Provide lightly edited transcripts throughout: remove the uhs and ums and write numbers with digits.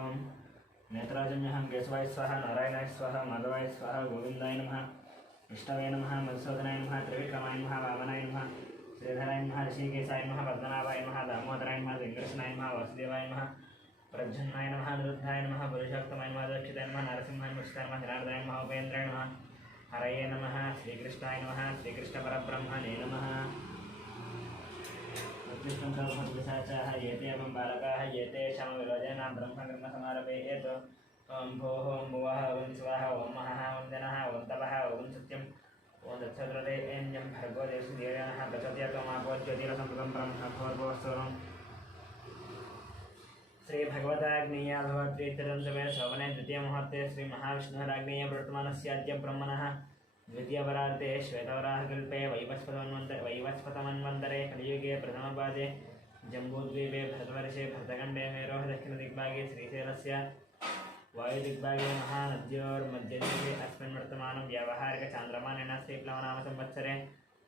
ओम नेत्राजन्यहं केशवाय स्वाहा नारायणाय स्वाहा माधवाय स्वाहा गोविंदाय नमः विष्णवे नमः मधुसूदनाय नमः त्रिविक्रमाय नमः वामनाय नमः श्रीधराय नमः ऋषिकेशाय नमः पद्मनाभाय नमः दामोदराय नमः वेंकटेशाय नमः वासुदेवाय नमः प्रद्युम्नाय नमः अनिरुद्धाय नमः पुरुषोत्तमाय नमः दक्षिताय नमः नरसिंहाय मुष्टाय नमः जनार्दनाय नमः उपेन्द्राय नमः हरये नमः श्रीकृष्णाय नमः श्रीकृष्णपरब्रह्मणे नमः उत्कृष्टं सर्वभद्रसाचाः येते एवं बालकाः येते क्षमविरोचनां ब्रह्मकर्मसमारभेत् ओं भोः ओं भुवः ओं शिवः ओं महः ओं जनः ओं तपः ओं सत्यम् ओं दत्सद्रदेन्यं भर्गो देवसुधीरणः प्रचोदयात्मापो ज्योतिरसंप्रदं ब्रह्मभोर्भोस्वरम् श्री भगवताग्नेया भगवद्गीतरं सवे शोभने द्वितीय मुहूर्ते श्री महाविष्णुराग्नेय वर्तमानस्याद्य ब्रह्मणः द्वितीयवरार्धे श्वेतवराहकल्पे वैवस्वतमन्वन्तरे कलियुगे प्रथमपादे जम्बूद्वीपे भरतवर्षे भरतखण्डे मेरोः दक्षिणदिग्भागे श्रीशैलस्य वायुदिग्भागे महानद्योर्मध्यदिगे अस्मिन् वर्तमानं व्यावहारिकचान्द्रमानेन श्रीप्लवनाम संवत्सरे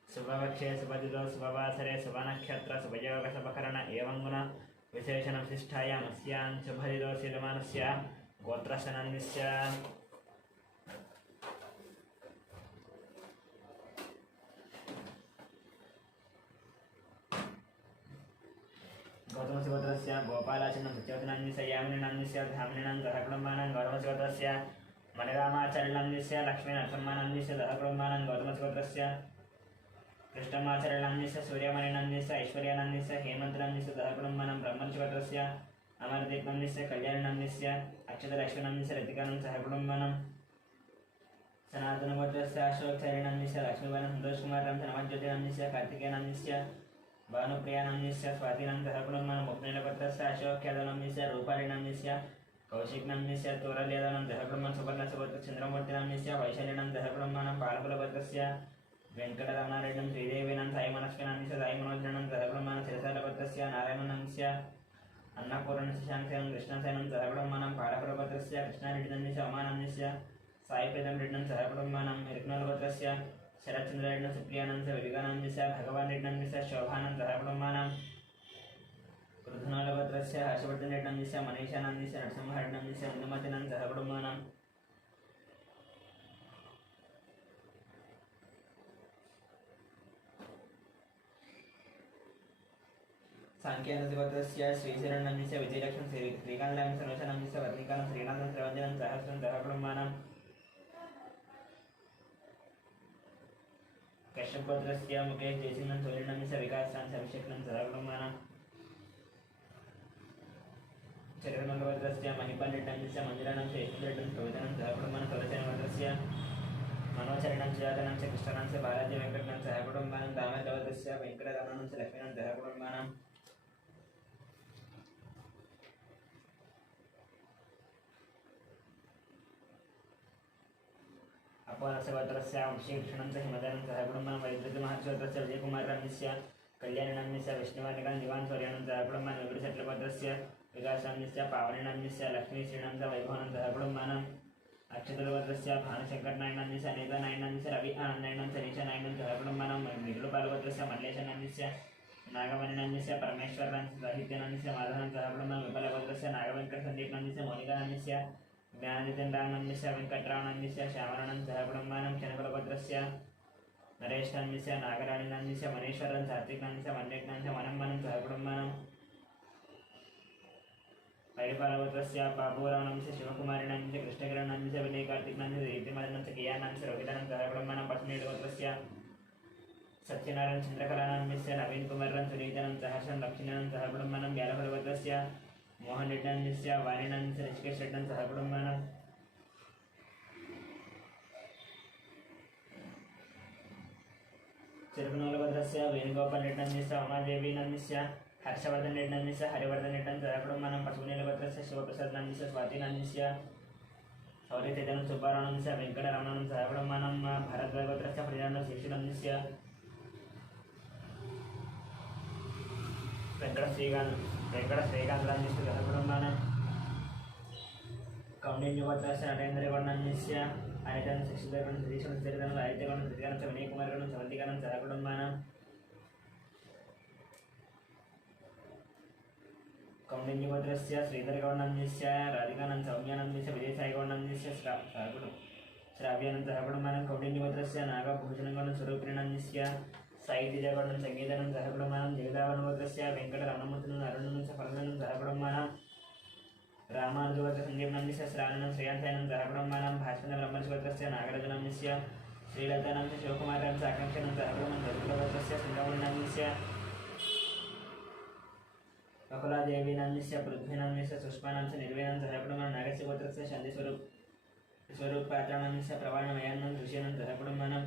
शुभपक्षे शुभदितो शुभवासरे शुभनक्षत्र शुभयोग शुभकरण एवं गुण विशेषण विशिष्टायां अस्यां शुभदिदोषिलमानस्य गोत्रशनन्यस्य गौतमशिवोत्रस्य गोपालाचनं सत्यवतनान्यस्य यामिनीनान्यस्य धामिनीनां दहकुटुम्बानां गौतमशिवोत्रस्य मणिरामाचार्यनान्यस्य लक्ष्मीनरसिंहानान्यस्य दहकुटुम्बानां गौतमशिवोत्रस्य कृष्णमाचार्यनान्यस्य सूर्यमणिनान्यस्य ऐश्वर्यानान्यस्य हेमन्तनान्यस्य दहकुटुम्बानां ब्रह्मशिवोत्रस्य अमरदीपनान्यस्य कल्याणनान्यस्य अक्षतलक्ष्मीनान्यस्य रतिकानां सहकुटुम्बानां सनातनगोत्रस्य अशोकचार्यनान्यस्य लक्ष्मीबानं सन्तोषकुमारां नवज्योतिनान्यस्य कार्तिकेयनान्यस्य भानुप्रियानान्यस्य स्वातीनां दहकुटुम्बानां मुक्तिनगोत्रस्य अशोक्यादनान्यस्य रूपालिनान्यस्य कौशिकनान्यस्य तोरल्यादानां दहकुटुम्बानां सुवर्णसुगोत्रचन्द्रमूर्तिनान्यस्य वैशाल्यानां दहकुटुम्बानां बालकुलगोत्रस्य वेंकटरमणारेड्डं श्रीदेवीनां साईमनस्कनान्यस्य साईमनोजनां दहकुटुम्बानां शिरसालगोत्रस्य नारायणनान्यस्य अन्नपूर्णस्य शान्तिनं कृष्णसेनं दहकुटुम्बानां पालकुलगोत्रस्य कृष्णारेड्डिनान्यस्य उमानान्यस्य साईप्रीतं रेड्डं दहकुटुम्बानां हिरकनलगोत्रस्य शरच्चन्द्ररेड्डं सुप्रियानन्दस्य विवेकानन्दस्य भगवान् रेड्डस्य शोभानं दहकुटुम्बानां पृथुनालगोत्रस्य हर्षवर्धन रेड्डस्य मनीषानन्दस्य नरसिंहरेड्डस्य इंदुमतिनं दहकुटुम्बानां सांख्यानन्दगोत्रस्य श्रीशरणस्य विजयलक्ष्मण श्रीकान्तं सनोषानन्दस्य वर्णिकानं श्रीनाथं श्रीवञ्जनं सहस्रं दहकुटुम्बानां कश्यपगोत्रस्य मुकेश जयसिंहं सूर्यनन्दस्य विकासान् अभिषेकनं दहकुटुम्बानां चरकनलगोत्रस्य महिपालरेड्डस्य मञ्जुलानं श्रीकृष्णरेड्डं प्रवचनं दहकुटुम्बानां सौरसेनगोत्रस्य मनोचरणं सुजातनं च कृष्णानं च बालाजी वेङ्कटनं सहकुटुम्बानां दामोदरगोत्रस्य वेङ्कटरमणं च लक्ष्मीनं दहकुटुम्बानां अपोनसगोत्रस्य वंशीकृष्णं च हिमदनं सहकुटुम्बानां वैद्युतमहर्षगोत्रस्य विजयकुमारनान्यस्य कल्याणनान्यस्य विष्णुवानिकां दिवान् सौर्यानं सहकुटुम्बानां विवृषट्लगोत्रस्य विकासान्यस्य पावनीनान्यस्य लक्ष्मीश्रीणां च वैभवनं सहकुटुम्बानां अक्षतलगोत्रस्य भानुशङ्करनायनान्यस्य अनितानायनान्यस्य रवि आनन्दनायनं च नीचनायनं सहकुटुम्बानां निगुलपालगोत्रस्य मल्लेशनान्यस्य नागमणिनान्यस्य परमेश्वरनान्यस्य साहित्यनान्यस्य माधवनं सहकुटुम्बानां विपलगोत्रस्य नागवेङ्कटसन्दीपनान्यस्य मोनिकानान्यस्य ज्ञाननितिन्दानन्दस्य वेङ्कटरामनान्यस्य श्यामराणं सहकुटुम्बानां शनकुलगोत्रस्य नरेशनान्यस्य नागराणीनान्यस्य मनेश्वरं सात्विकनान्यस्य मन्यज्ञानस्य मनम्मनं सहकुटुम्बानां पैलपालगोत्रस्य पापूरावनंस्य शिवकुमारिनान्यस्य कृष्णकिरणान्यस्य विजयकार्तिकनान्यस्य दीप्तिमदनस्य कियानान्यस्य रोहितानं सहकुटुम्बानां पश्चिमगोत्रस्य सत्यनारायण चन्द्रकलानान्यस्य नवीनकुमारं सुनीतानं सहर्षं लक्ष्मीनानं सहकुटुम्बानां व्यालकुलगोत्रस्य मोहन रेड्डन्यस्य वाणिनान्यस्य ऋषिकेश रेड्डं सहकुटुम्बानां चिरकनलगोत्रस्य वेणुगोपाल रेड्डन्यस्य उमादेवीनान्यस्य हर्षवर्धन रेड्डन्यस्य हरिवर्धन रेड्डं सहकुटुम्बानां पशुनीलगोत्रस्य शिवप्रसादनान्यस्य स्वातीनान्यस्य सौर्यतेजनं सुब्बारावनंस्य वेङ्कटरमणं सहकुटुम्बानां भरद्वाजगोत्रस्य प्रियानं शिशिरन्यस्य वेङ्कटश्रीकान्तरान्यस्य सहकुटुम्बानां कौण्डिन्यगोत्रस्य नरेन्द्रगौडनान्यस्य अनितं शिक्षितगणं सतीशं सरितं आदित्यगणं सतिगणं च विनयकुमारगणं समन्तिगणं सहकुटुम्बानां कौंडिन्यगोत्रस्य श्रीधरगौर्णन्यस्य राधिकानं सौम्यानन्दस्य विजयसायगौर्णन्यस्य श्राव्यानन्दः कुटुम्बानं कौंडिन्यगोत्रस्य नागभूषणगौर्णस्वरूपिणन्यस्य साहित्यजगौर्णं संगीतानं सह कुटुम्बानं जगदावनगोत्रस्य वेङ्कटरमणमूर्तिनं अरुणनं सफलनं सह कुटुम्बानं रामानुजगोत्रसञ्जीवनन्यस्य श्रावणं श्रेयांशयनं सह कुटुम्बानं भास्करब्रह्मर्षिगोत्रस्य नागराजनन्यस्य श्रीलतानं शिवकुमारं आकाङ्क्षनं सह कुटुम्बं दर्गुलगोत्रस्य सुन्दरवर्णन्यस्य ककुलादेवीनन्यस्य पृथ्वीनन्यस्य सुष्मानं च निर्वेनं सह कुटुम्बानं नागस्य गोत्रस्य शान्तिस्वरूपात्राणन्यस्य प्रवाणमयानं ऋषीनं सह कुटुम्बानं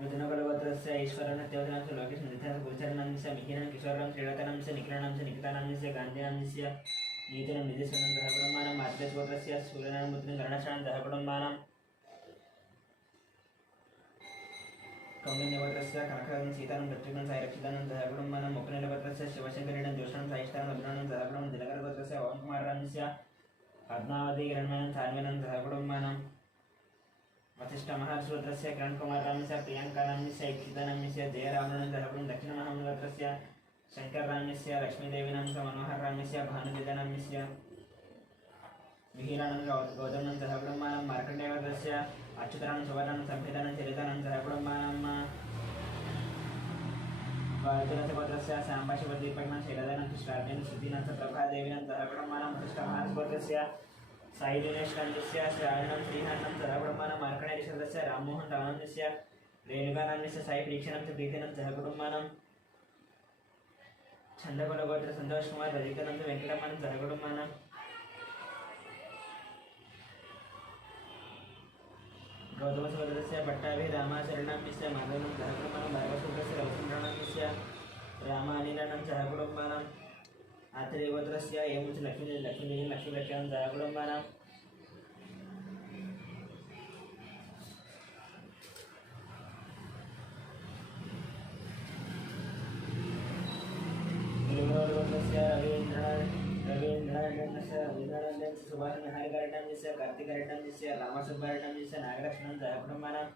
मिथुनकुलगोत्रस्य ईश्वरनत्यवसनस्य लोकेशनिधिस्य गुरुचरणस्य मिहिनं किशोरं श्रीलतानं च निखिलनं गान्धिनन्यस्य नीतिनं निधिस्वनं सह कुटुम्बानं मार्गस्यगोत्रस्य सूर्यनारायणमूर्तिं कर्णशानं सह कुटुम्बानं कौंडिन्यगोत्रस्य कनकं सीतानं दक्षिणं सायरक्षितानं सह कुटुम्बानं मुक्कनेलगोत्रस्य शिवशङ्करेण ज्योष्णं सायिष्ठानं अभिनवनं सह कुटुम्बं दिनकरगोत्रस्य ओमकुमारस्य पद्मावती किरणमयनं सान्वनं सह कुटुम्बानं वसिष्ठमहर्षिगोत्रस्य किरणकुमारस्य प्रियङ्कानस्य इक्षितानस्य जयरामनं सह कुटुम्बं दक्षिणमहामुनिगोत्रस्य शङ्कररामस्य लक्ष्मीदेवीनं च मनोहररामस्य भानुजनस्य मिहिरानं गौतमनं सह कुटुम्बानं मार्कण्डेयगोत्रस्य अच्युतानं सुवर्णं संहितानं चरितानं सह कुटुम्बानं वायुरथगोत्रस्य साम्बाशिवदीपकनं शैलदानं कृष्णार्जुनं श्रुतीनं च प्रभादेवीनं सह कुटुम्बानं वसिष्ठमहर्षिगोत्रस्य साईदिनेशनन्दस्य श्रावणं श्रीहन्नं सह कुटुम्बानं मार्कण्डेयगोत्रस्य राममोहन रावणस्य रेणुकानन्दस्य साई प्रीक्षणं च प्रीतिनं सह कुटुम्बानं छन्दकुलगोत्र सन्तोषकुमार रजिकनं च वेङ्कटरमणं सह कुटुम्बानं गौतमसोदरस्य पट्टाभिरामाचरणस्य माधवनं सह कुटुम्बानं भार्गवसूत्रस्य रवसुन्द्रणस्य रामानिलनं सह कुटुम्बानं आत्रेयगोत्रस्य एवं च लक्ष्मीलक्ष्मीलक्ष्मीलक्ष्मीनं सह कुटुम्बानं गिरिगौरगोत्रस्य रवीन्द्रनारायणस्य सुभाषनहारिकारणस्य कार्तिकारणस्य रामसुब्बारणस्य नागलक्ष्मणं सह कुटुम्बानं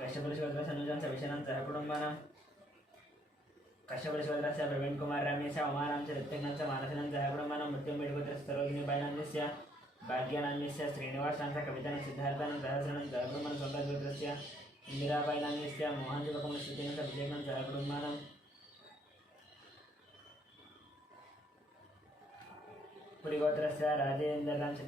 कश्यपशोद्रसनुजं सविशनं सह कुटुम्बानं कश्यपशोद्रस्य प्रवीणकुमाररामस्य उमानां च ऋत्विकनं च मानसनं सह कुटुम्बानं मृत्युंबेडगोत्रस्य सरोजिनीबाईनान्यस्य भाग्यानान्यस्य श्रीनिवासानं कवितानं सिद्धार्थानं सहस्रनं सह कुटुम्बानं सोमराजगोत्रस्य इंदिराबाईनान्यस्य मोहनजुपकमश्रुतीनं च विजयनं सह कुटुम्बानं पुलिगोत्रस्य राजेन्द्रनं च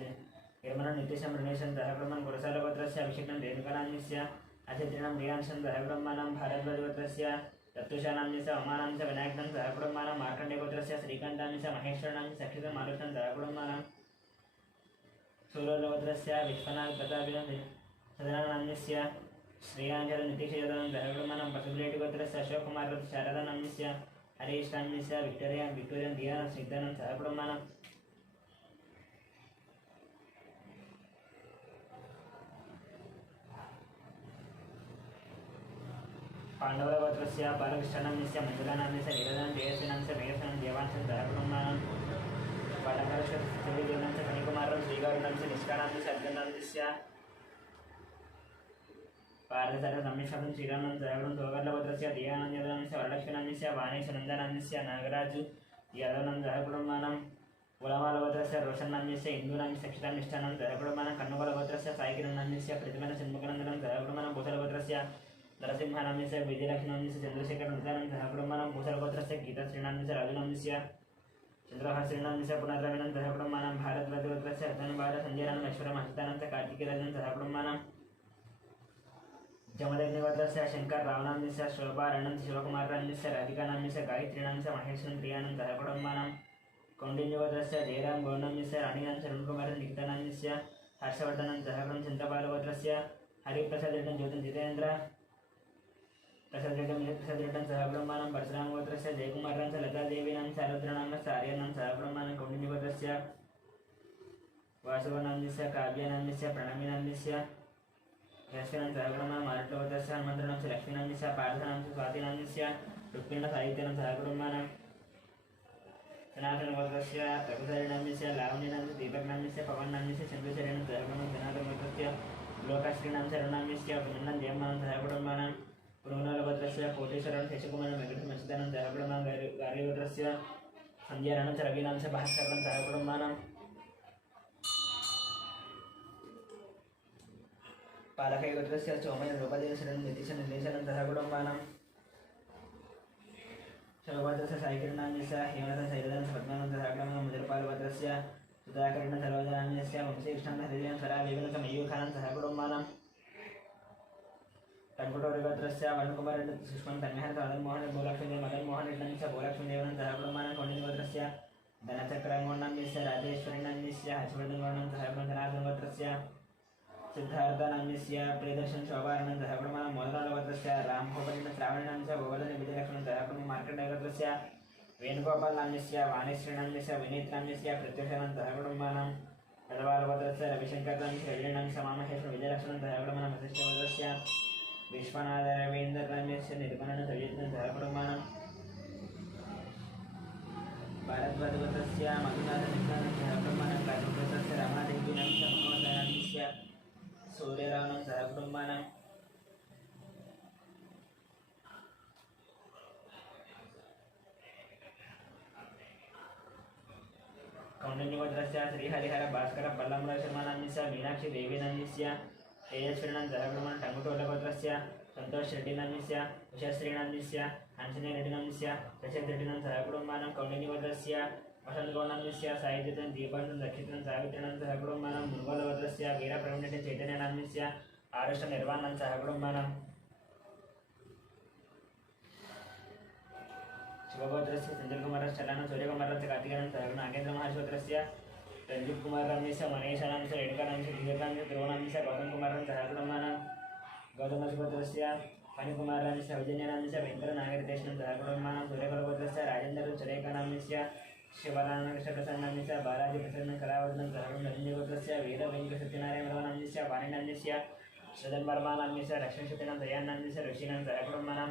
निर्मलं नित्यशं ऋणेशं सह कुटुम्बानं कुरसालगोत्रस्य अभिषेकं रेणुकानान्यस्य अचित्रिणं प्रियांशं सह कुटुम्बानं भारद्वाजगोत्रस्य तत्तुषानान्यस्य अमानां च विनायकनं सह कुटुम्बानं मार्कण्डेयगोत्रस्य श्रीकण्ठान्यस्य महेश्वराणां सक्षितं मारुतं सह कुटुम्बानं सूर्यगोत्रस्य विश्वनाथ प्रतापिनं सदनानान्यस्य श्रीयाञ्जलनितीशयोधनं सह कुटुम्बानं पशुप्रेटिगोत्रस्य अशोककुमार शारदानान्यस्य हरीशान्यस्य विक्टोरियन दियानं स्निग्धानं सह कुटुम्बानं पाण्डवगोत्रस्य बालकृष्णान्यस्य मञ्जुलानान्यस्य नीलदानं जयसेनां च मेघसेनां देवांशं सह कुटुम्बानं बालकरश्वरदेवनं च कनिकुमारं श्रीगौरनं च निष्कानान्यस्य अर्जुनान्यस्य पार्थसारसम्मिश्रं श्रीरामं सह कुटुम्बं सोगर्लगोत्रस्य दियानन्दस्य वरलक्ष्मीनान्यस्य वाणेशनन्दनान्यस्य नागराजु यादवनं सह कुटुम्बानं उलमालगोत्रस्य रोशन्नान्यस्य इन्दूनां सक्षितानिष्ठानं सह कुटुम्बानं कन्नुकुलगोत्रस्य सायकिरणान्यस्य प्रतिमनषण्मुखनन्दनं सह कुटुम्बानं भूषलगोत्रस्य नरसिंहानान्यस्य विजयलक्ष्मीनान्यस्य चन्द्रशेखरनिधानं सह कुटुम्बानं भूषलगोत्रस्य गीताश्रीनान्यस्य राजुनान्यस्य चन्द्रहाश्रीनान्यस्य पुनर्रविनं सह कुटुम्बानं भारद्वाजगोत्रस्य अर्धनबालसञ्जयनं ऐश्वर्यमहस्तानं च कार्तिकेयराजनं सह कुटुम्बानं जमदग्निगोत्रस्य शङ्कररावणान्यस्य शोभारणं शिवकुमाररान्यस्य राधिकानान्यस्य गायत्रीनान्यस्य महेश्वरं प्रियानं सह कुटुम्बानं कौण्डिन्यगोत्रस्य जयराम गौर्णन्यस्य राणीनां शरणकुमारं निकितानान्यस्य हर्षवर्धनं सह कुटुम्बं चन्द्रपालगोत्रस्य हरिप्रसादरेड्डं ज्योतिं जितेन्द्र प्रसादरेड्डं प्रसादरेड्डं सह कुटुम्बानं परशुरामगोत्रस्य जयकुमारं च लतादेवीनां च आरुद्रनाम्नस्य आर्यानां सह कुटुम्बानं कौण्डिन्यगोत्रस्य वासवनान्यस्य काव्यानान्यस्य प्रणमीनान्यस्य यस्यां सह कुटुम्बानं मारुतगोत्रस्य हनुमन्त्रनं च लक्ष्मीनान्यस्य पार्थनां च स्वातिनान्यस्य रुक्मिणसाहित्यनं सह कुटुम्बानं सनातनगोत्रस्य रघुधरनाम्यस्य लावण्यनाम्यस्य दीपकनाम्यस्य पवननाम्यस्य चन्द्रचरणं सहगुणं सनातनगोत्रस्य लोकश्रीनां शरणनाम्यस्य पुनन्दं देवमानं सहकुटुम्बानां पुरुनलगोत्रस्य कोटेश्वरं शशिकुमारं वेङ्कटमच्युतानं सहकुटुम्बां गार्यगोत्रस्य सन्ध्यारणं च रवीनां च भास्करं सहकुटुम्बानां पालकैगोत्रस्य चौमयं रूपदेशनं नीतिशनं सहकुटुम्बानां सर्वभद्रस्य साईकिरणान्यस्य हेमरथं शैलधनं पद्मानं सहकुटुम्बानां मुदिरपालभद्रस्य सुधाकरण सर्वजनान्यस्य वंशीकृष्णं हरिजनं सरा विवेकं मयूखानं सहकुटुम्बानां कण्कुटोरिगोत्रस्य वरुणकुमारं सुष्मन् तन्महन् मदनमोहन भूलक्ष्मी मदनमोहन रेड्डं च भूलक्ष्मीदेवनं सहकुटुम्बानां कौण्डिन्यगोत्रस्य धनचक्रगोण्डन्यस्य राजेश्वरिणन्यस्य हर्षवर्धनगोण्डं सहकुटुम्बानां सिद्धार्थनाम्यस्य प्रियदर्शन शोभारणं सहकुटुम्बानां मोदनगोत्रस्य रामगोपालेन श्रावणं च गोवर्धन विजयलक्ष्मणं सहकुटुम्बानां मार्कण्डेयगोत्रस्य वेणुगोपालनाम्यस्य वाणीश्रीनाम्यस्य विनीतनाम्यस्य प्रत्युषणं सहकुटुम्बानां कदवालगोत्रस्य रविशङ्करनाम्यस्य विजयनं समामहेश्वर विजयलक्ष्मणं सहकुटुम्बानां वसिष्ठगोत्रस्य विश्वनाथरवीन्द्रनाम्यस्य निर्गुणनं सविजयनं सहकुटुम्बानां भारद्वाजगोत्रस्य मधुनाथनिर्गुणनं सहकुटुम्बानां काशीगोत्रस्य रामनाथेन्दुनाम्यस्य मनोहरनाम्यस्य सूर्यरावणं सहकुटुम्बानां कौण्डिन्यगोत्रस्य श्रीहरिहर भास्कर बल्लमराशर्मानाम्यस्य मीनाक्षी देवीनाम्यस्य तेजस्विनां सहकुटुम्बानां टङ्कुटोलगोत्रस्य संतोष रेड्डिनाम्यस्य उषश्रीनाम्यस्य हंसनी रेड्डिनाम्यस्य प्रशांत रेड्डिनां सहकुटुम्बानां कौण्डिन्यगोत्रस्य वसन्तगौणाम्यस्य सायुज्यतं दीपानं दक्षिणं सावित्रिणां सहकुटुम्बानां मुर्गोलगोत्रस्य वीरप्रवीणरेड्डी चैतन्यनाम्यस्य आरुष्टनिर्वाणां सहकुटुम्बानां शिवगोत्रस्य संजयकुमारस्य चलानं सूर्यकुमारस्य कार्तिकेयनं सहकुटुम्बानां नागेन्द्रमहाश्वत्रस्य रञ्जितकुमारनाम्यस्य मनीषानाम्यस्य रेणुकानाम्यस्य दिव्यकानाम्यस्य ध्रुवनाम्यस्य गौतमकुमारं सहकुटुम्बानां गौतमगोत्रस्य फणिकुमारनाम्यस्य सौजन्यनाम्यस्य वेङ्कटनागरितेशनं सहकुटुम्बानां सूर्यकुलगोत्रस्य राजेन्द्र चरेकनाम्यस्य शिवरामकृष्णप्रसन्नाम्यस्य बालाजीप्रसन्नं कलावर्धनं सहकुटुम्बानां नलिन्यगोत्रस्य वीरवेङ्कटसत्यनारायणनाम्यस्य वाणिनाम्यस्य श्रदन्वर्मानाम्यस्य लक्ष्मीशक्तिनां दयानाम्यस्य ऋषीणां सहकुटुम्बानां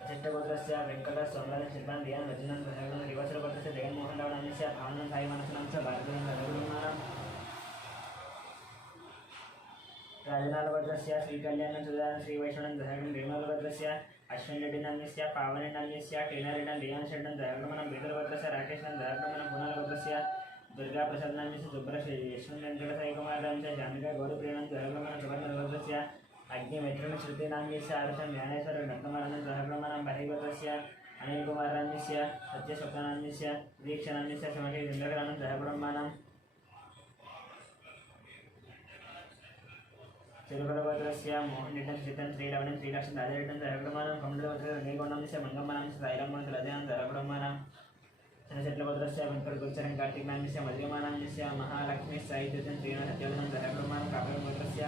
वसिष्ठगोत्रस्य वेङ्कटसोमनाथं शिल्पान् दियान् वचनं सहकुटुम्बानां रिवासरगोत्रस्य जगन्मोहनरावनाम्यस्य भावनं साईमानसनां च भारतीयं सहकुटुम्बानां राजनालगोत्रस्य श्रीकल्याणं सुधानं श्रीवैष्णवं सहकुटुम्बानां निर्मलगोत्रस्य अश्विनरेड्डिनाम्यस्य पावनेनाम्यस्य टीनारेड्डं देयानशरणं सहकुटुम्बानां बेदरगोत्रस्य राकेशनं सहकुटुम्बानां पुनर्गोत्रस्य दुर्गाप्रसादनाम्यस्य सुब्रश्री यशवन्तवेङ्कटसाईकुमारनाम्यस्य जामिका गौरप्रियाणं सहकुटुम्बानां सुवर्णगोत्रस्य अग्निमित्रणश्रुतिनाम्यस्य आरुषं ज्ञानेश्वर रत्नकुमारनं सहकुटुम्बानां बहिर्गोत्रस्य अनिलकुमारनाम्यस्य सत्यस्वप्ननाम्यस्य दीक्षानाम्यस्य समगे चन्द्रकलानं सहकुटुम्बानां तिरुगुलगोत्रस्य मोहनरेड्डं श्रीतं श्रीलवणं श्रीलक्ष्मण राजारेड्डं सहकुटुम्बानां कमलगोत्रस्य नीलगौण्डस्य मंगम्मानाम्यस्य साईरामगुणस्य राजानं सहकुटुम्बानां चन्द्रशेखरगोत्रस्य वेङ्कटगुरुचरं कार्तिकनाम्यस्य मधुरिमानाम्यस्य महालक्ष्मी साईतीर्थं श्रीनाथ सत्यवदनं सहकुटुम्बानां काव्यगोत्रस्य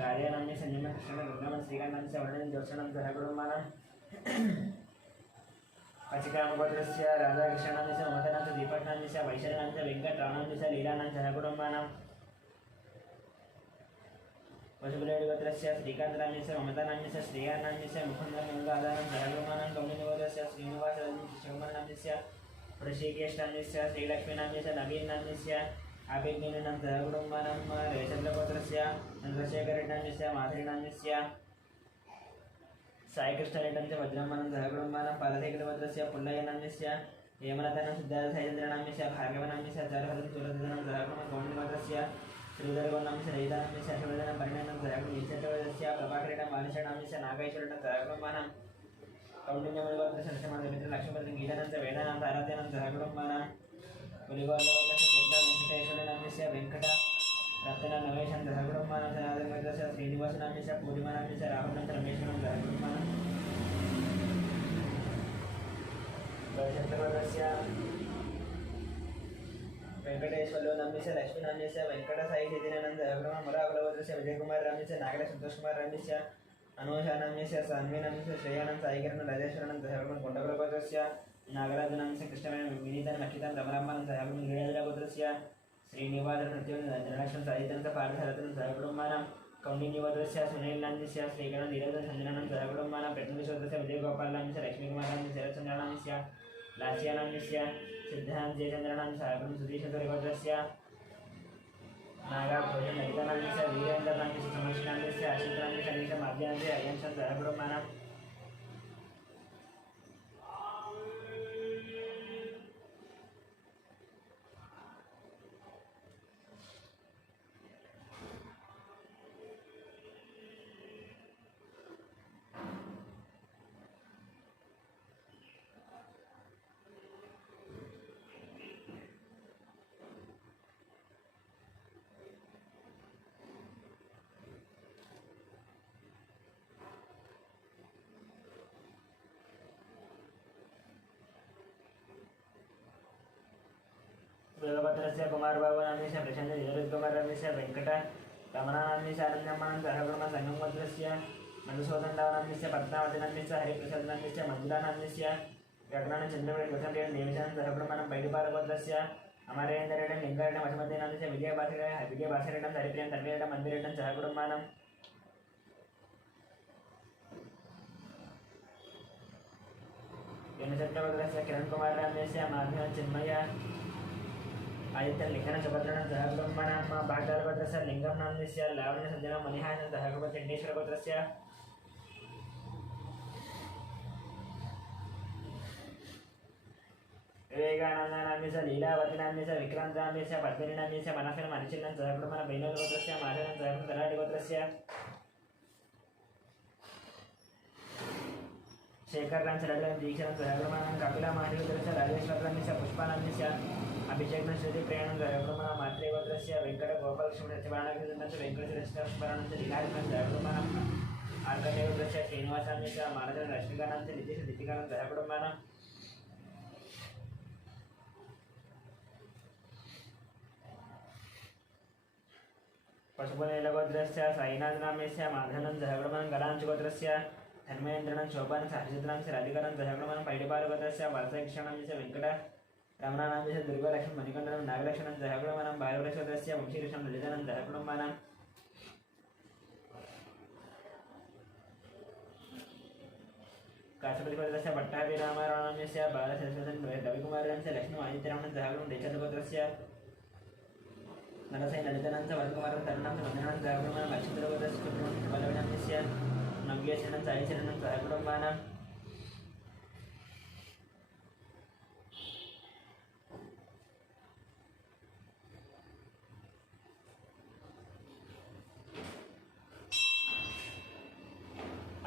राजानाम्यस्य संयमकृष्णं गङ्गामन् श्रीकान्ताम्यस्य वर्णनं जोत्सनं सहकुटुम्बानां पचिकामगोत्रस्य राधाकृष्णनाम्यस्य ममतानां दीपकनाम्यस्य वैशालीनाम्यस्य वेङ्कटरावणाम्यस्य लीलानां सहकुटुम्बानां वसुबुलेडिगोत्रस्य श्रीकान्तनाम्यस्य ममतानाम्यस्य श्रेयानाम्यस्य मुकुन्दगङ्गाधरं सहकुटुम्बानां कौण्डिन्यगोत्रस्य श्रीनिवासराजं शिवकुमारनाम्यस्य ऋषिकेशनाम्यस्य श्रीलक्ष्मीनाम्यस्य नवीननाम्यस्य अभिज्ञानं सहकुटुम्बानां रेचन्द्रगोत्रस्य चन्द्रशेखररेड्डनाम्यस्य माधुरीनाम्यस्य साईकृष्णरेड्डं च वज्रमानं सहकुटुम्बानां पालशेखरगोत्रस्य पुल्लयनाम्यस्य हेमलतानं सिद्धार्थसाईचन्द्रनाम्यस्य भार्गवनाम्यस्य चारुहरं सूरधनं सहकुटुम्बानां कौण्डिन्यगोत्रस्य श्रीधरगौणाम्यस्य रहितानाम्यस्य हर्षवर्धनं परिणयनं सहकुटुम्बानां ईश्वरगोत्रस्य प्रभाकरेड्डं वाणिश्वरनाम्यस्य नागेश्वरेड्डं सहकुटुम्बानां कौण्डिन्यमुनिगोत्रस्य नरसिंहदेवस्य लक्ष्मीपतिं गीतानं च वेदानां आराध्यानां सहकुटुम्बानां पुलिगोत्रगोत्रस्य वेङ्कटेश्वरनाम्यस्य वेङ्कटरत्ननवेशं सहकुटुम्बानां सनातनगोत्रस्य श्रीनिवासनाम्यस्य पूर्णिमानाम्यस्य राहुलं च रमेश्वरं सहकुटुम्बानां वैशक्तगोत्रस्य वेङ्कटेश्वरनाम्यस्य लक्ष्मीनाम्यस्य वेङ्कटसाईचैतन्यानन्द सहकुटुम्बानां मुराकुलगोत्रस्य विजयकुमारनाम्यस्य नागराजसन्तोषकुमारनाम्यस्य अनूषानाम्यस्य सान्वीनाम्यस्य श्रेयानं साईकरणं राजेश्वरनं सहकुटुम्बानां कुण्डकुलगोत्रस्य नागराजनाम्यस्य कृष्णवेणं विनीतं नक्षितं रमराम्बानं सहकुटुम्बानां गिरिराजगोत्रस्य श्रीनिवासरं सत्यवदनं धनलक्ष्मणं साहित्यं च पार्थरत्नं सहकुटुम्बानां कौंडिन्यगोत्रस्य सुनीलनाम्नस्य श्रीगणधीरजसञ्जनानं सहकुटुम्बानां प्रथमविश्वस्य विजयगोपालनाम्नस्य लक्ष्मीकुमारनाम्नस्य शरत्चन्द्रनाम्नस्य लास्यानाम्नस्य सिद्धान्तजयचन्द्रनां सहकुटुं सुधीशगोत्रस्य नागाभोजनलितानाम्नस्य वीरेन्द्रनाम्नस्य समर्षणाम्नस्य अश्विनाम्नस्य अनीशमाभ्यान्ते अयंशं सहकुटुम्बानां वेदभद्रस्य कुमारबाबुनाम्नस्य प्रशान्तधीरजकुमारनाम्नस्य वेङ्कटरमणानाम्नस्य आनन्दमानं सहकुटुम्बं सङ्गमगोत्रस्य मधुसूदनरावनाम्नस्य पद्मावतीनाम्नस्य हरिप्रसादनाम्नस्य मञ्जुलानाम्नस्य गगनानचन्द्रमणि प्रथमरेण देवशानं सहकुटुम्बानं बैडुपालगोत्रस्य अमरेन्द्रेण लिङ्गारेण वसुमतीनाम्नस्य विजयभास्करेण हरिप्रियं तन्वीरेण मन्दिरेण सहकुटुम्बानं चन्द्रभद्रस्य किरणकुमारनाम्नस्य माधव चिन्मय आदित्य लिंगन सुभद्रन सहकुटुम्बानां भागवतस्य लिंगम नाम्नस्य लावण्य सज्जना मणिहासन सहकुटुम्बचण्डेश्वर गोत्रस्य विवेकानन्दनाम्नस्य लीलावतीनाम्नस्य विक्रान्तनाम्नस्य पद्मिनीनाम्नस्य मनसन मणिचिन्नं सहकुटुम्बानां बैनोदगोत्रस्य माधवन सहकुटुम्ब तराटिगोत्रस्य शेखरराम सरळराम दीक्षानं सहकुटुम्बानां कपिलमहादेवगोत्रस्य राजेश्वरनाम्नस्य पुष्पानाम्नस्य अभिषेकं श्रुति प्रयाणं सहकुटुम्बानां मात्रेगोत्रस्य वेङ्कटगोपालकृष्ण सत्यवानाकृष्णस्य वेङ्कटेश्वरस्य लीलारिकं सहकुटुम्बानां आर्कटेगोत्रस्य श्रीनिवासाम्नस्य मानदन रश्मिकानाम्नस्य नितीश दीपिकानं सहकुटुम्बानां पशुपतिगोत्रस्य साईनाथनाम्नस्य माधवनं सहकुटुम्बानां गलांशगोत्रस्य धर्मेन्द्रनं शोभानं हर्षितनाम्नस्य राधिकानं सहकुटुम्बानां पैडिपालगोत्रस्य वात्सकृष्णानाम्नस्य वेङ्कट रमणानाम्नस्य दुर्गालक्ष्मण मणिकण्ठनं नागलक्ष्मणं सहकुटुम्बानां बालवृक्षोत्रस्य वंशीकृष्णं ललितानं सहकुटुम्बानां काश्मीरगोत्रस्य भट्टाभिरामरावनाम्नस्य बालसरस्वतं रविकुमारनाम्नस्य लक्ष्मण आदित्यरामनं सहकुटुम्बं देशलगोत्रस्य नरसै ललितानां वरकुमारं तरुणां वन्दनां सहकुटुम्बानां अक्षुतरगोत्रस्य कुटुम्बं बलवनाम्नस्य नव्यचरणं सायचरणं सहकुटुम्बानां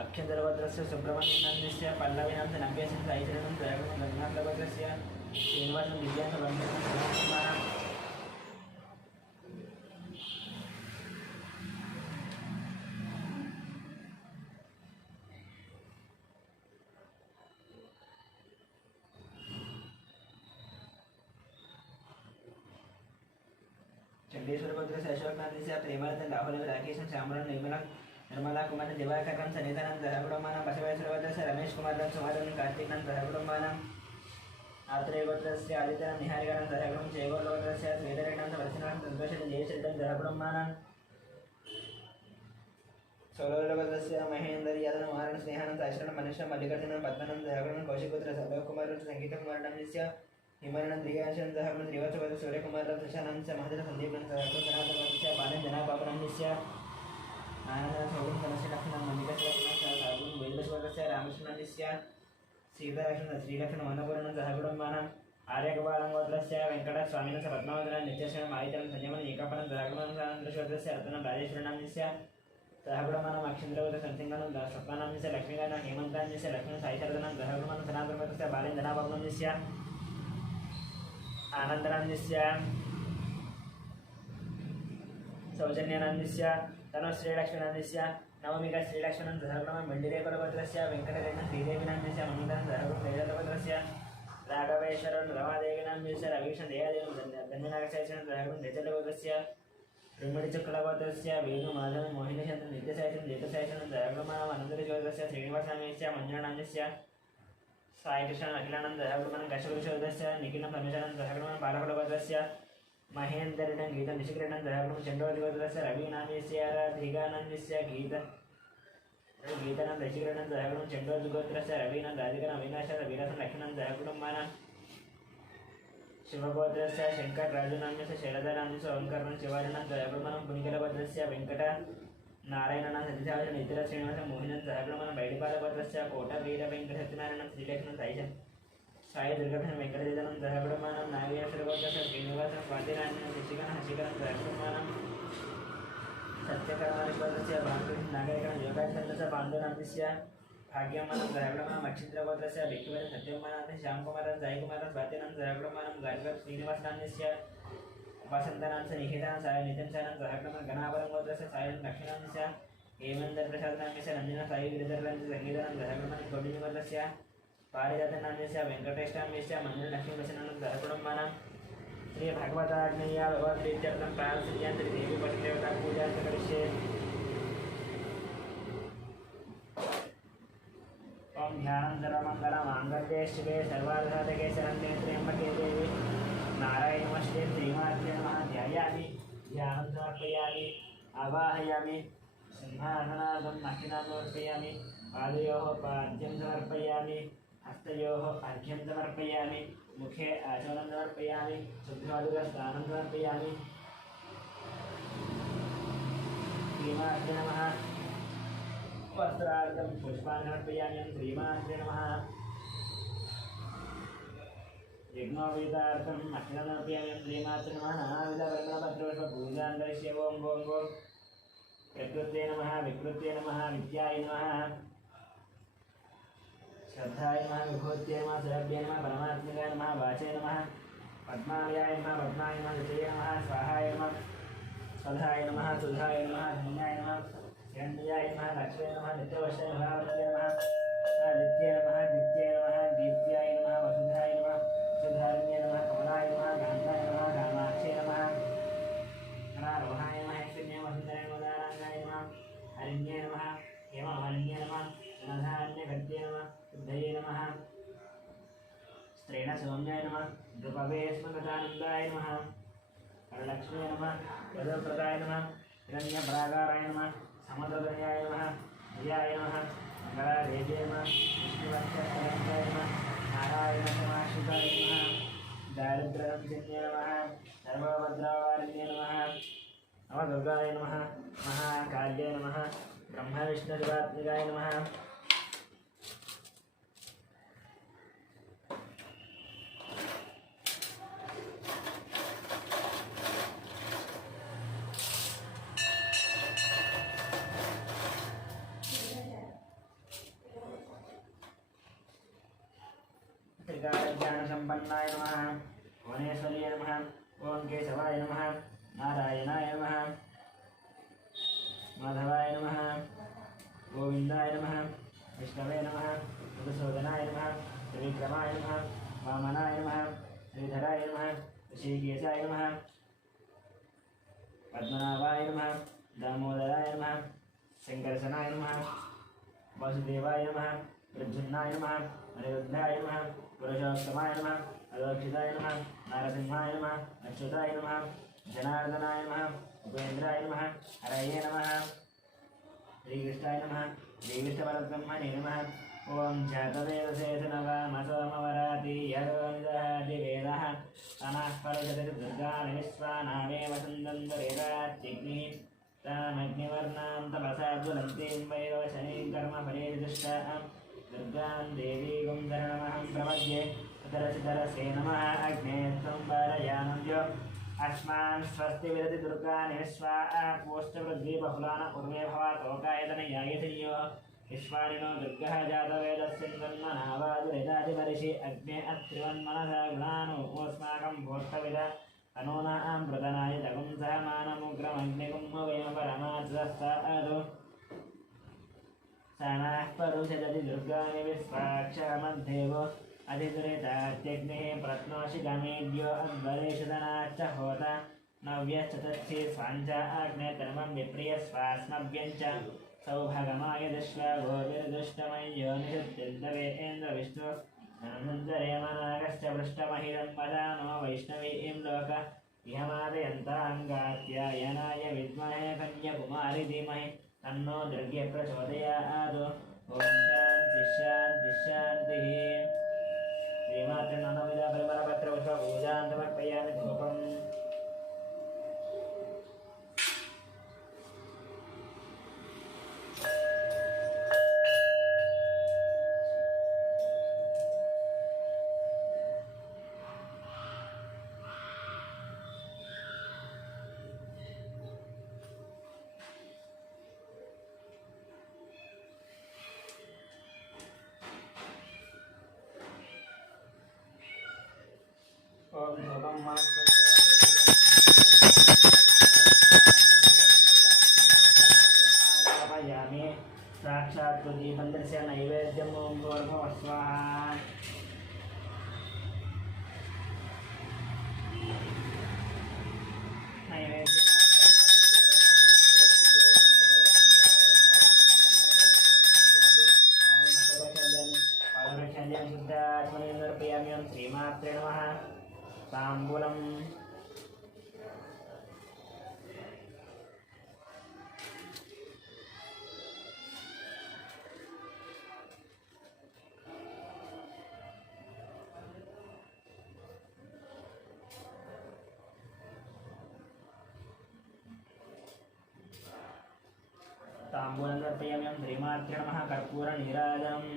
अक्षन्तरगोत्रस्य सुब्रह्मण्यनाम्नस्य पल्लवीनाम्नस्य नव्यचरणं सायचरणं सहकुटुम्बं रघुनाथगोत्रस्य श्रीनिवासं दिव्यानं वन्दनां सहकुटुम्बानां चंडेश्वरगोत्रस्य अशोकनाथस्य प्रेमार्थ राहुल राकेशं श्यामलं निर्मला कुमार दिवाकरं सनिधानं सहकुटुम्बानां बसवेश्वरगोत्रस्य रमेश कुमारं सुमारं कार्तिकनं सहकुटुम्बानां आत्रेयगोत्रस्य आदित्यनं निहारिकनं सहकुटुम्बं जयगोत्रस्य श्रीधरेणं वर्षणां सन्तोषं जयशरीरं सहकुटुम्बानां सौरवगोत्रस्य महेन्द्र यादव महाराण स्नेहानं सायशरणं मनुष्यं मल्लिकार्जुनं पद्मनं सहकुटुम्बं कौशिकगोत्रस्य सौरवकुमारं संगीतकुमारनाम्नस्य हिमाननं त्रिगाशं सहकुटुम्बं त्रिवत्सगोत्रस्य सूर्यकुमारं सुशानंस्य महदेव सन्दीपनं सहकुटुम्बं सनातनगोत्रस्य बालेन जनाबापनाम्नस्य आनन्दं सहकुटुम्बं लक्ष्मणं मल्लिकार्जुनं सहकुटुम्बं वैदशगोत्रस्य रामकृष्णाम्नस्य सीतालक्ष्मण श्रीलक्ष्मण वनपूर्णं सहकुटुम्बानां आर्यगोपालं गोत्रस्य वेङ्कटस्वामिनं पद्मावतीनां नित्यशरणं आदित्यनं संयमनं एकापनं सहकुटुम्बं सानन्द्रशोत्रस्य रत्नं राजेश्वरनाम्नस्य सहकुटुम्बानां अक्षेन्द्रगोत्रस्य संसिंहनं स्वप्नानाम्नस्य लक्ष्मीकानं हेमन्तान्यस्य लक्ष्मण साईशरदनं सहकुटुम्बं सनातनगोत्रस्य बालेन जनाबापनाम्नस्य आनन्दनाम्नस्य सौजन्यनाम्नस्य तनुश्रीलक्ष्मीनाम्नस्य नवमिका श्रीलक्ष्मणं सहकुटुम्बं मण्डिरेकुलगोत्रस्य वेङ्कटरेणं श्रीदेवीनाम्नस्य मन्दिरं सहकुटुम्बं देवदत्तगोत्रस्य राघवेश्वरं रमादेवीनाम्नस्य रविकृष्णदेवादेवं धन्यनागशैक्षणं सहकुटुम्बं देचलगोत्रस्य ब्रह्मणिचक्रगोत्रस्य वेणुमाधवं मोहिनीशतं नित्यशैक्षणं देवशैक्षणं सहकुटुम्बानाम् अनन्तरगोत्रस्य श्रीनिवासनाम्नस्य मञ्जुनाम्नस्य साईकृष्ण अखिलानंद सहकुटुम्बं कश्यपगोत्रस्य निखिलं परमेश्वरं सहकुटुम्बं बालकुलगोत्रस्य महेन्द्रनं गीतं निशिकरणं दहगुणं चण्डोदिवदस्य रवीनामस्य राधिकानन्दस्य गीतनं दशिकरणं दहगुणं चण्डोदिगोत्रस्य रवीनं राधिकानं अविनाशः वीरसं लक्ष्मणं दहगुणं मानं शिवगोत्रस्य शङ्करराजुनाम्यस्य शैलजानाम्यस्य ओङ्कारनं शिवाजनं दहगुणं पुनिकलभद्रस्य वेङ्कट नारायणनं सतीशावचं नितिरा श्रीनिवासं मोहिनं दहगुणं बैडिपालभद्रस्य कोटवीरवेङ्कटसत्यनारायणं श्रीलक्ष्मणं साईशं साई दुर्गाभन वेंकटेशनं दहगुणमानं नागेश्वरगोत्रस्य श्रीनिवासं स्वातिराजनं शिशिकनं हशिकनं दहगुणमानं सत्यकर्मादिगोत्रस्य भानुकृष्ण नागरिकनं योगाचन्द्रस्य पाण्डुनाथस्य भाग्यमानं दहगुणमानं अक्षिन्द्रगोत्रस्य भिक्षुवनं सत्यमानं श्यामकुमारं साईकुमारं स्वातिनं दहगुणमानं गार्गः श्रीनिवासनान्यस्य वसन्तनांस निहितां साई नित्यंसानं दहगुणमानं गणावरं गोत्रस्य सायं दक्षिणांस्य हेमन्तप्रसादनाम्यस्य नन्दिना साई गिरिधरस्य संगीतानं दहगुणमानं गोविन्दगोत्रस्य पारिजातनाम्यस्य वेङ्कटेशाम्यस्य मन्दिरलक्ष्मीवचनानं दहगुणमानं श्री भगवताग्नेया भगवद्प्रीत्यर्थं प्राणस्त्रियान्तरि देवी पतिदेवता पूजां च करिष्ये। ॐ ध्यानन्दरमङ्गलमाङ्गल्ये शिवे सर्वार्थसाधके शरण्ये त्र्यम्बके देवी नारायणी नमस्ते श्रीमात्रे नमः। ध्यायामि ध्यानं समर्पयामि आवाहयामि सिंहासनादं दक्षिणां समर्पयामि पादयोः पाद्यं समर्पयामि हस्तयोः अर्घ्यं समर्पयामि मुखे आचमनं समर्पयामि शुद्धादुरस्नानं समर्पयामि। श्रीमात्रे नमः। वस्त्रार्थं पुष्पाणि समर्पयामि श्रीमात्रे नमः। यज्ञोपवीतार्थं अक्षरं समर्पयामि श्रीमात्रे नमः। नानाविधवर्णपत्रपुष्पपूजां करिष्ये। ॐ ॐ ॐ प्रकृत्यै नमः विकृत्यै नमः विद्याय नमः श्रद्धाय नमः विभूत्यै नमः सरभ्ये नमः परमात्मकाय नमः वाचे नमः पद्मालयाय नमः पद्माय नमः ऋतये नमः स्वाहाय नमः स्वधाय नमः सुधाय नमः धन्याय नमः हिरण्याय नमः लक्ष्म्यै नमः नित्यवशाय भावत्यै नमः आदित्याय नमः नित्याय नमः दीप्त्याय नमः वसुधाय नमः सुधारण्ये नमः कमलाय नमः कान्ताय नमः कामाक्षे नमः हरारोहाय नमः ऐश्वर्याय वसुधाय मदाराय नमः हरिण्ये नमः हेममालिन्ये नमः सुनधान्यगत्ये नमः शुद्धये नमः स्त्रेण सौम्याय नमः द्रुपवे स्मगतानन्दाय नमः वरलक्ष्म्यै नमः वरप्रदाय नमः हिरण्यपरागाराय नमः समुद्रधन्याय नमः प्रियाय नमः मंगलादेव्यै नमः विष्णुवक्षस्थलङ्काय नमः नारायणसमाश्रिताय नमः दारिद्र्यसंसिन्ये नमः सर्वभद्रावारिण्ये नमः नवदुर्गाय नमः महाकाल्यै नमः ब्रह्मविष्णुशिवात्मिकाय नमः ज्ञानसम्पन्नाय नमः भुवनेश्वर्यै नमः ओं केशवाय नमः नारायणाय नमः माधवाय नमः गोविन्दाय नमः विष्णवे नमः मधुसूदनाय नमः त्रिविक्रमाय नमः वामनाय नमः श्रीधराय नमः ऋषिकेशाय नमः पद्मनाभाय नमः दामोदराय नमः शङ्करसनाय नमः वासुदेवाय नमः प्रद्युम्नाय नमः अनिरुद्धाय नमः पुरुषोत्तमाय नमः अलोक्षिताय नमः नारसिंहाय नमः अच्युताय नमः जनार्दनाय नमः उपेन्द्राय नमः हरये नमः श्रीकृष्णाय नमः श्रीकृष्णपरब्रह्मणे नमः ओं जातवेदशेषनवामसोमवराति यरोनिदहादिवेदः तनः परजतिर्दुर्गाणि विश्वानामे वसन्तन्दरेदात्यग्निः तामग्निवर्णां तपसा ज्वलन्तीं वैरोशनीं कर्मफलेदुष्टां दुर्गां देवीं शरणमहं प्रपद्ये उदरसिधरसे नमः अग्ने त्वं पारयानन्द्यो अस्मान् स्वस्ति विदति दुर्गाणि विश्वा पोष्टवृद्धि बहुलान उर्वे भवातोकायतनयायतयो विश्वानिनो दुर्गः जातवेदस्यन्वन्मनावादुरिदादिपरिषि अग्ने अत्रिवन्मनसा गुणानोस्माकं भोष्टविद अनूनां प्रदनाय जगुं सहमानमुग्रमग्निगुं वेम परमात्सस्तादु सनः परुषदति दुर्गाणि विश्वाक्षरमद्धेवो अधिदुरितात्यग्निः प्रत्नोषिगमेभ्यो अद्वरेषदनाच्च होता नव्यश्चतच्छे स्वाञ्च आग्नेतर्मं विप्रियस्वास्मभ्यञ्च सौभगमाय दृष्ट्वा गोभिर्दुष्टमय्यो निषुद्धिर्दवे इन्द्रविष्णु नन्दरेमनागश्च पृष्ठमहितं पदानो वैष्णवीं लोक इहमादयन्ताङ्गात्यायनाय विद्महे कन्याकुमारी धीमहि तन्नो द्रव्य प्रचोदयात् ॐ शान्ति शान्ति शान्तिः श्रीमात्रे नवविध परिमलपत्रपुष्प पूजां समर्पयामि धूपम् ओम धूपं मायामि साक्षात् दीपन्द्रस्य नैवेद्यम् ओम भूर्भुवः स्वाहा नैवेद्यं श्रीमात्रे नमः ताम्बूलम् ताम्बूलं समर्पयामि श्रीमात्रे नमः कर्पूरनीराजनम्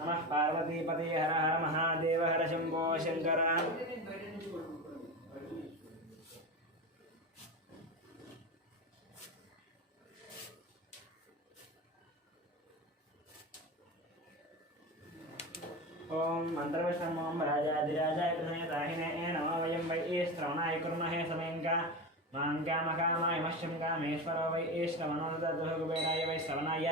नमः पार्वतीपते हर हर महादेव हर शंभो शंकर ओम मंत्रवशम ओम राजाधिराजाय कृष्णेताहिने नमो वयं वै श्रवणाय कुर्महे समेङ्गा माङ्गामकामाय मह्यं कामेश्वरो वै श्रवणोदद्वहुकुबेराय वै श्रवणाय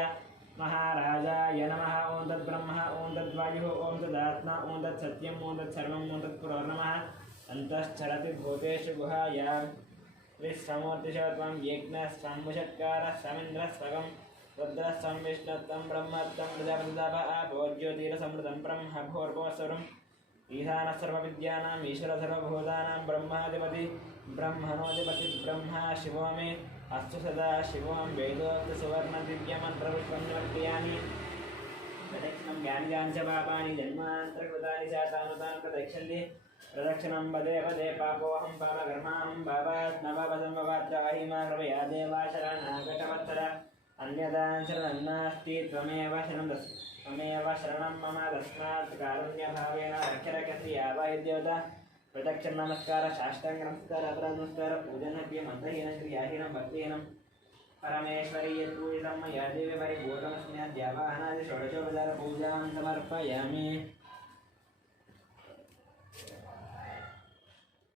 महाराजाय नमः ओं तद्ब्रह्म ओं तद्वायुः ओं तदात्मा ओं तत्सत्यम् ओं तत्सर्वम् ओं तत्पुरोर्नमः अन्तश्चरति भूतेषु गुहायां त्रिसमूर्तिशत्वं यज्ञस्वमुषत्कारः समिन्द्रस्वगं रुद्रस्वं विष्णुत्वं ब्रह्मत्वं प्रजापतितापः भोज्योतिरसमृतं ब्रह्म भूर्भुवस्वरम् ईशानः सर्वविद्यानाम् ईश्वरः सर्वभूतानां ब्रह्माधिपति ब्रह्मणोऽधिपति ब्रह्मा शिवो मे अस्तु सदा शिवं वेदोक्तसुवर्णदिव्यमन्त्रपुष्पं निवर्तयामि प्रदक्षिणं ज्ञानिजानि च पापानि जन्मान्तरकृतानि च तानुतान् प्रदक्षन्ति प्रदक्षिणं पदे पदे पापोऽहं पापकर्माहं पापात् न पापसम्भवाच्चाहिमा कृपया देवा शरणागतवत्सर अन्यदा शरणं नास्ति त्वमेव शरणं मम तस्मात् कारुण्यभावेन रक्ष रक्षसि आवाहि देवता प्रदक्षिण नमस्कार साष्टांग नमस्कार अपराध नमस्कार पूजन मंत्रहीन क्रियाहीन भक्तिहीन परमेश्वरी यत्पूजितं मया देवी परिपूर्णमस्मि अद्यावाहनादि षोडशोपचार पूजां समर्पयामि।